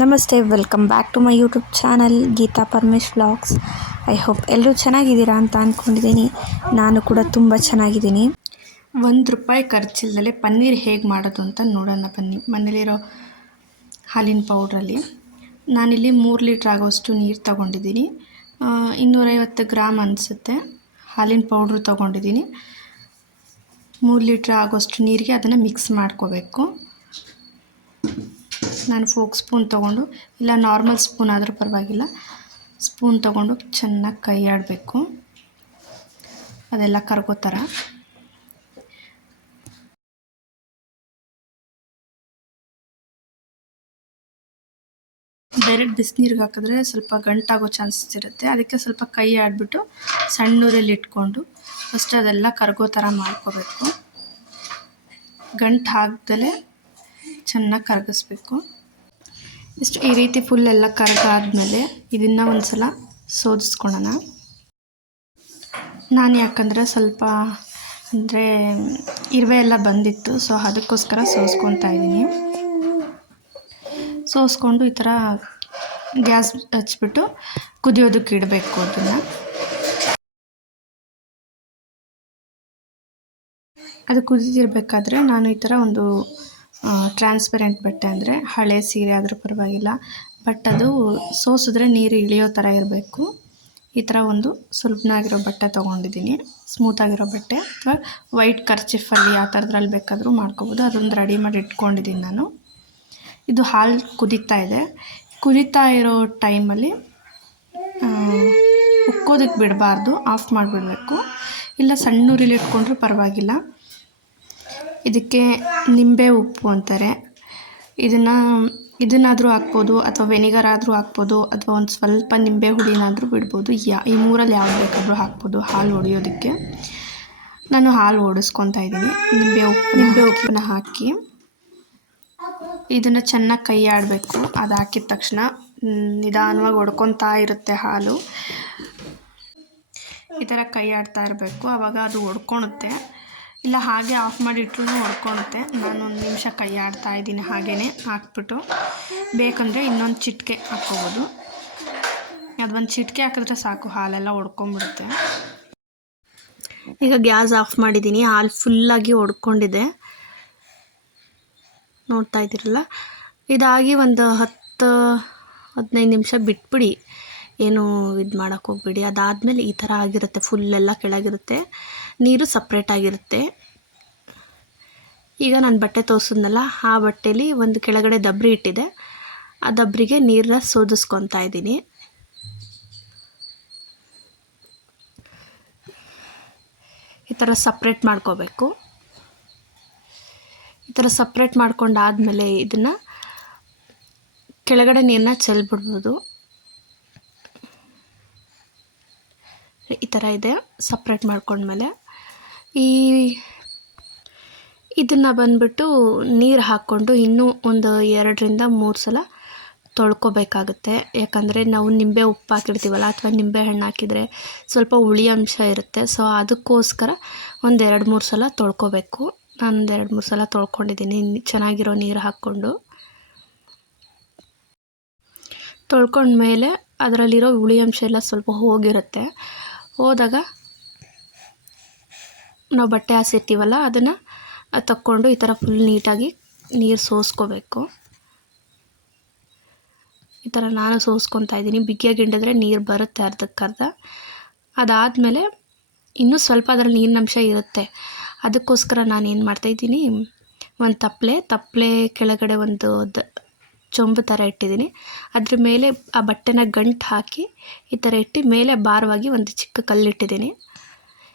ನಮಸ್ತೆ, welcome back to my YouTube channel Geetha Paramesh vlogs. I hope ಎಲ್ಲರೂ ಚೆನ್ನಾಗಿದ್ದೀರಾ ಅಂತ ಅಂದ್ಕೊಂಡಿದ್ದೀನಿ. ನಾನು ಕೂಡ ತುಂಬ ಚೆನ್ನಾಗಿದ್ದೀನಿ. ₹1 ಖರ್ಚಿಲ್ಲದೆ ಪನ್ನೀರ್ ಹೇಗೆ ಮಾಡೋದು ಅಂತ ನೋಡೋಣ ಬನ್ನಿ. ಮನೇಲಿರೋ ಹಾಲಿನ ಪೌಡ್ರಲ್ಲಿ ನಾನಿಲ್ಲಿ 3 ಲೀಟ್ರ್ ಆಗೋಷ್ಟು ನೀರು ತೊಗೊಂಡಿದ್ದೀನಿ. 250 ಗ್ರಾಮ್ ಅನಿಸುತ್ತೆ ಹಾಲಿನ ಪೌಡ್ರು ತೊಗೊಂಡಿದ್ದೀನಿ. 3 ಲೀಟ್ರ್ ಆಗೋಷ್ಟು ನೀರಿಗೆ ಅದನ್ನು ಮಿಕ್ಸ್ ಮಾಡ್ಕೋಬೇಕು. ನಾನು ಫೋಕ್ ಸ್ಪೂನ್ ತೊಗೊಂಡು, ಇಲ್ಲ ನಾರ್ಮಲ್ ಸ್ಪೂನ್ ಆದರೂ ಪರವಾಗಿಲ್ಲ, ಸ್ಪೂನ್ ತೊಗೊಂಡು ಚೆನ್ನಾಗಿ ಕೈ ಆಡಬೇಕು, ಅದೆಲ್ಲ ಕರಗೋ ಥರ. ಡೈರೆಕ್ಟ್ ಬಿಸಿನೀರಿಗೆ ಹಾಕಿದ್ರೆ ಸ್ವಲ್ಪ ಗಂಟಾಗೋ ಚಾನ್ಸಸ್ ಇರುತ್ತೆ. ಅದಕ್ಕೆ ಸ್ವಲ್ಪ ಕೈ ಆಡಿಬಿಟ್ಟು ಸಣ್ಣೂರಲ್ಲಿ ಇಟ್ಕೊಂಡು ಫಸ್ಟ್ ಅದೆಲ್ಲ ಕರಗೋ ಥರ ಮಾಡ್ಕೋಬೇಕು. ಗಂಟು ಹಾಕ್ದಲೇ ಚೆನ್ನಾಗಿ ಕರಗಿಸ್ಬೇಕು. ಇಷ್ಟು ಈ ರೀತಿ ಫುಲ್ ಎಲ್ಲ ಕರಗಾದ್ಮೇಲೆ ಇದನ್ನು ಒಂದು ಸಲ ಸೋದಿಸ್ಕೊಳ್ಳೋಣ. ನಾನು ಯಾಕಂದರೆ ಸ್ವಲ್ಪ ಅಂದರೆ ಇರುವೆ ಎಲ್ಲ ಬಂದಿತ್ತು, ಸೊ ಅದಕ್ಕೋಸ್ಕರ ಸೋಸ್ಕೊತಾ ಇದ್ದೀನಿ. ಸೋಸ್ಕೊಂಡು ಈ ಥರ ಗ್ಯಾಸ್ ಹಚ್ಬಿಟ್ಟು ಕುದಿಯೋದಕ್ಕೆ ಇಡಬೇಕು. ಅದು ಕುದಿದಿರಬೇಕಾದ್ರೆ ನಾನು ಈ ಥರ ಒಂದು ಟ್ರಾನ್ಸ್ಪರೆಂಟ್ ಬಟ್ಟೆ, ಅಂದರೆ ಹಳೆ ಸೀರೆ ಆದರೂ ಪರವಾಗಿಲ್ಲ, ಬಟ್ ಅದು ಸೋಸಿದ್ರೆ ನೀರು ಇಳಿಯೋ ಥರ ಇರಬೇಕು. ಈ ಥರ ಒಂದು ಸುಲಭನಾಗಿರೋ ಬಟ್ಟೆ ತೊಗೊಂಡಿದ್ದೀನಿ, ಸ್ಮೂತಾಗಿರೋ ಬಟ್ಟೆ, ಅಥವಾ ವೈಟ್ ಕರ್ಚಿಫಲ್ಲಿ ಆ ಥರದ್ರಲ್ಲಿ ಬೇಕಾದರೂ ಮಾಡ್ಕೊಬೋದು. ಅದೊಂದು ರೆಡಿ ಮಾಡಿ ಇಟ್ಕೊಂಡಿದ್ದೀನಿ ನಾನು. ಇದು ಹಾಲು ಕುದೀತಾ ಇದೆ. ಕುದೀತಾ ಇರೋ ಟೈಮಲ್ಲಿ ಉಕ್ಕೋದಕ್ಕೆ ಬಿಡಬಾರ್ದು, ಆಫ್ ಮಾಡಿಬಿಡಬೇಕು. ಇಲ್ಲ ಸಣ್ಣೂರಿಲಿ ಇಟ್ಕೊಂಡ್ರೂ ಪರವಾಗಿಲ್ಲ. ಇದಕ್ಕೆ ನಿಂಬೆ ಉಪ್ಪು ಅಂತಾರೆ, ಇದನ್ನಾದರೂ ಹಾಕ್ಬೋದು, ಅಥವಾ ವೆನಿಗರ್ ಆದರೂ ಹಾಕ್ಬೋದು, ಅಥವಾ ಒಂದು ಸ್ವಲ್ಪ ನಿಂಬೆ ಹುಳಿನಾದರೂ ಬಿಡ್ಬೋದು. ಈ ಮೂರಲ್ಲಿ ಯಾವ್ದು ಬೇಕಾದರೂ ಹಾಕ್ಬೋದು ಹಾಲು ಒಡೆಯೋದಕ್ಕೆ. ನಾನು ಹಾಲು ಓಡಿಸ್ಕೊತಾ ಇದ್ದೀನಿ. ನಿಂಬೆ ಉಪ್ಪನ್ನ ಹಾಕಿ ಇದನ್ನು ಚೆನ್ನಾಗಿ ಕೈ ಆಡಬೇಕು. ಅದು ಹಾಕಿದ ತಕ್ಷಣ ನಿಧಾನವಾಗಿ ಒಡ್ಕೊತಾ ಇರುತ್ತೆ ಹಾಲು. ಈ ಥರ ಕೈ ಆಡ್ತಾ ಇರಬೇಕು, ಆವಾಗ ಅದು ಒಡ್ಕೊಳುತ್ತೆ. ಇಲ್ಲ ಹಾಗೆ ಆಫ್ ಮಾಡಿ ಇಟ್ರೂ ಒಡ್ಕೊಳುತ್ತೆ. ನಾನು 1 ನಿಮಿಷ ಕೈ ಆಡ್ತಾ ಇದ್ದೀನಿ, ಹಾಗೇ ಹಾಕ್ಬಿಟ್ಟು. ಬೇಕಂದರೆ ಇನ್ನೊಂದು ಚಿಟಿಕೆ ಹಾಕ್ಕೋಬೋದು. ಅದೊಂದು ಚಿಟಿಕೆ ಹಾಕಿದ್ರೆ ಸಾಕು, ಹಾಲೆಲ್ಲ ಒಡ್ಕೊಂಬಿಡುತ್ತೆ. ಈಗ ಗ್ಯಾಸ್ ಆಫ್ ಮಾಡಿದ್ದೀನಿ. ಹಾಲು ಫುಲ್ಲಾಗಿ ಒಡ್ಕೊಂಡಿದೆ, ನೋಡ್ತಾ ಇದ್ದೀರಲ್ಲ. ಇದಾಗಿ ಒಂದು 10-15 ನಿಮಿಷ ಬಿಟ್ಬಿಡಿ, ಏನು ಇದು ಮಾಡೋಕ್ಕೆ ಹೋಗ್ಬಿಡಿ. ಅದಾದಮೇಲೆ ಈ ಥರ ಆಗಿರುತ್ತೆ, ಫುಲ್ಲೆಲ್ಲ ಕೆಳಗಿರುತ್ತೆ, ನೀರು ಸಪ್ರೇಟಾಗಿರುತ್ತೆ. ಈಗ ನಾನು ಬಟ್ಟೆ ತೋರಿಸಿದ್ನಲ್ಲ, ಆ ಬಟ್ಟೆಲಿ ಒಂದು ಕೆಳಗಡೆ ದಬ್ರಿ ಇಟ್ಟಿದೆ, ಆ ದಬ್ರಿಗೆ ನೀರನ್ನ ಸೋದಿಸ್ಕೊತಾ ಇದ್ದೀನಿ. ಈ ಥರ ಸಪ್ರೇಟ್ ಮಾಡ್ಕೋಬೇಕು. ಈ ಥರ ಸಪ್ರೇಟ್ ಮಾಡ್ಕೊಂಡಾದಮೇಲೆ ಇದನ್ನು ಕೆಳಗಡೆ ನೀರನ್ನ ಚೆಲ್ಬಿಡ್ಬೋದು. ಈ ಥರ ಇದೆ. ಸಪ್ರೇಟ್ ಮಾಡ್ಕೊಂಡ್ಮೇಲೆ ಇದನ್ನು ಬಂದ್ಬಿಟ್ಟು ನೀರು ಹಾಕ್ಕೊಂಡು ಇನ್ನೂ ಒಂದು 2-3 ಸಲ ತೊಳ್ಕೊಬೇಕಾಗುತ್ತೆ. ಯಾಕಂದರೆ ನಾವು ನಿಂಬೆ ಉಪ್ಪು ಹಾಕಿರ್ತೀವಲ್ಲ, ಅಥವಾ ನಿಂಬೆ ಹಣ್ಣು ಹಾಕಿದರೆ ಸ್ವಲ್ಪ ಹುಳಿ ಅಂಶ ಇರುತ್ತೆ. ಸೊ ಅದಕ್ಕೋಸ್ಕರ ಒಂದು 2-3 ಸಲ ತೊಳ್ಕೊಬೇಕು. ನಾನು 2-3 ಸಲ ತೊಳ್ಕೊಂಡಿದ್ದೀನಿ, ಚೆನ್ನಾಗಿರೋ ನೀರು ಹಾಕ್ಕೊಂಡು. ತೊಳ್ಕೊಂಡ್ಮೇಲೆ ಅದರಲ್ಲಿರೋ ಹುಳಿ ಅಂಶ ಎಲ್ಲ ಸ್ವಲ್ಪ ಹೋಗಿರುತ್ತೆ. ಹೋದಾಗ ನಾವು ಬಟ್ಟೆ ಹಾಸಿರ್ತೀವಲ್ಲ, ಅದನ್ನು ತಕ್ಕೊಂಡು ಈ ಥರ ಫುಲ್ ನೀಟಾಗಿ ನೀರು ಸೋಸ್ಕೋಬೇಕು. ಈ ಥರ ನಾನು ಸೋಸ್ಕೊತಾ ಇದ್ದೀನಿ. ಬಿಗಿಯಾಗಿ ಹಿಂಡಿದ್ರೆ ನೀರು ಬರುತ್ತೆ ಅರ್ಧಕ್ಕರ್ಧ. ಅದಾದಮೇಲೆ ಇನ್ನೂ ಸ್ವಲ್ಪ ಅದರಲ್ಲಿ ನೀರಿನಂಶ ಇರುತ್ತೆ. ಅದಕ್ಕೋಸ್ಕರ ನಾನು ಏನು ಮಾಡ್ತಾಯಿದ್ದೀನಿ, ಒಂದು ತಪ್ಪಲೆ ಕೆಳಗಡೆ ಒಂದು ಚೊಂಬು ಥರ ಇಟ್ಟಿದ್ದೀನಿ. ಅದ್ರ ಮೇಲೆ ಆ ಬಟ್ಟೆನ ಗಂಟು ಹಾಕಿ ಈ ಥರ ಇಟ್ಟು ಮೇಲೆ ಭಾರವಾಗಿ ಒಂದು ಚಿಕ್ಕ ಕಲ್ಲಿಟ್ಟಿದ್ದೀನಿ.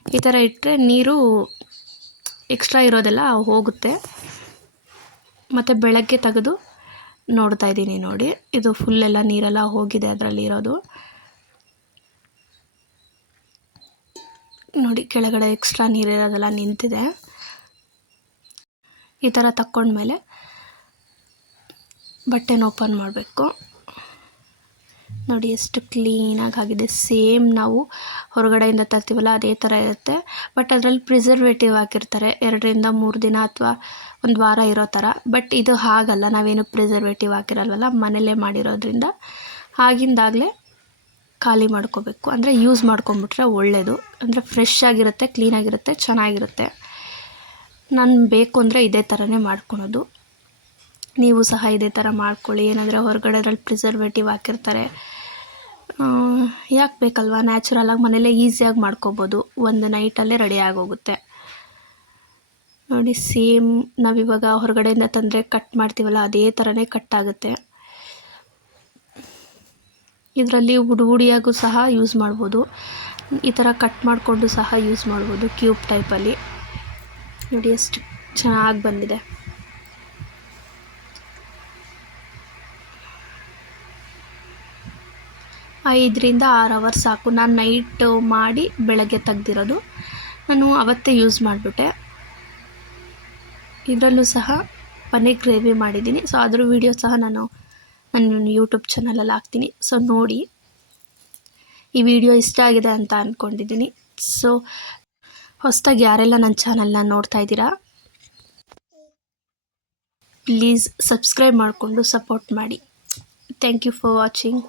ಈ ಥರ ಇಟ್ಟರೆ ನೀರು ಎಕ್ಸ್ಟ್ರಾ ಇರೋದೆಲ್ಲ ಹೋಗುತ್ತೆ. ಮತ್ತು ಬೆಳಗ್ಗೆ ತೆಗೆದು ನೋಡ್ತಾ ಇದ್ದೀನಿ, ನೋಡಿ, ಇದು ಫುಲ್ಲೆಲ್ಲ ನೀರೆಲ್ಲ ಹೋಗಿದೆ ಅದರಲ್ಲಿ ಇರೋದು. ನೋಡಿ, ಕೆಳಗಡೆ ಎಕ್ಸ್ಟ್ರಾ ನೀರಿರೋದೆಲ್ಲ ನಿಂತಿದೆ. ಈ ಥರ ತಕ್ಕೊಂಡ್ಮೇಲೆ ಬಟ್ಟೆನ ಓಪನ್ ಮಾಡಬೇಕು. ನೋಡಿ ಎಷ್ಟು ಕ್ಲೀನಾಗಿ ಆಗಿದೆ. ಸೇಮ್ ನಾವು ಹೊರಗಡೆಯಿಂದ ತರ್ತೀವಲ್ಲ ಅದೇ ಥರ ಇರುತ್ತೆ. ಬಟ್ ಅದರಲ್ಲಿ ಪ್ರಿಸರ್ವೇಟಿವ್ ಹಾಕಿರ್ತಾರೆ 2ರಿಂದ 3 ದಿನ ಅಥವಾ 1 ವಾರ ಇರೋ ಥರ. ಬಟ್ ಇದು ಹಾಗಲ್ಲ, ನಾವೇನು ಪ್ರಿಸರ್ವೇಟಿವ್ ಹಾಕಿರಲ್ವಲ್ಲ, ಮನೇಲೇ ಮಾಡಿರೋದ್ರಿಂದ ಆಗಿಂದಾಗಲೇ ಖಾಲಿ ಮಾಡ್ಕೋಬೇಕು. ಅಂದರೆ ಯೂಸ್ ಮಾಡ್ಕೊಂಬಿಟ್ರೆ ಒಳ್ಳೆಯದು. ಅಂದರೆ ಫ್ರೆಶ್ ಆಗಿರುತ್ತೆ, ಕ್ಲೀನಾಗಿರುತ್ತೆ, ಚೆನ್ನಾಗಿರುತ್ತೆ. ನಾನು ಬೇಕು ಅಂದರೆ ಇದೇ ಥರನೇ ಮಾಡ್ಕೊಳೋದು. ನೀವು ಸಹ ಇದೇ ಥರ ಮಾಡ್ಕೊಳ್ಳಿ. ಏನಂದರೆ ಹೊರಗಡೆದ್ರಲ್ಲಿ ಪ್ರಿಸರ್ವೇಟಿವ್ ಹಾಕಿರ್ತಾರೆ, ಯಾಕೆ ಬೇಕಲ್ವ, ನ್ಯಾಚುರಲಾಗಿ ಮನೇಲೇ ಈಸಿಯಾಗಿ ಮಾಡ್ಕೋಬೋದು. ಒಂದು ನೈಟಲ್ಲೇ ರೆಡಿ ಆಗೋಗುತ್ತೆ. ನೋಡಿ ಸೇಮ್ ನಾವಿವಾಗ ಹೊರಗಡೆಯಿಂದ ತಂದರೆ ಕಟ್ ಮಾಡ್ತೀವಲ್ಲ ಅದೇ ಥರನೇ ಕಟ್ ಆಗುತ್ತೆ. ಇದರಲ್ಲಿ ಹುಡಿಯಾಗೂ ಸಹ ಯೂಸ್ ಮಾಡ್ಬೋದು. ಈ ಥರ ಕಟ್ ಮಾಡಿಕೊಂಡು ಸಹ ಯೂಸ್ ಮಾಡ್ಬೋದು ಕ್ಯೂಬ್ ಟೈಪಲ್ಲಿ. ನೋಡಿ ಎಷ್ಟು ಚೆನ್ನಾಗಿ ಬಂದಿದೆ. 5ರಿಂದ 6 ಅವರ್ಸ್ ಸಾಕು. ನಾನು ನೈಟ್ ಮಾಡಿ ಬೆಳಗ್ಗೆ ತೆಗ್ದಿರೋದು. ನಾನು ಅವತ್ತೇ ಯೂಸ್ ಮಾಡಿಬಿಟ್ಟೆ. ಇದರಲ್ಲೂ ಸಹ ಪನ್ನೀರ್ ಗ್ರೇವಿ ಮಾಡಿದ್ದೀನಿ. ಸೊ ಅದ್ರ ವಿಡಿಯೋ ಸಹ ನಾನು ನನ್ನ ಯೂಟ್ಯೂಬ್ ಚಾನಲಲ್ಲಿ ಹಾಕ್ತೀನಿ. ಸೊ ನೋಡಿ. ಈ ವಿಡಿಯೋ ಇಷ್ಟ ಆಗಿದೆ ಅಂತ ಅಂದ್ಕೊಂಡಿದ್ದೀನಿ. ಸೊ ಹೊಸದಾಗಿ ಯಾರೆಲ್ಲ ನನ್ನ ಚಾನಲ್ನ ನೋಡ್ತಾ ಇದ್ದೀರಾ, ಪ್ಲೀಸ್ ಸಬ್ಸ್ಕ್ರೈಬ್ ಮಾಡಿಕೊಂಡು ಸಪೋರ್ಟ್ ಮಾಡಿ. Thank you for watching.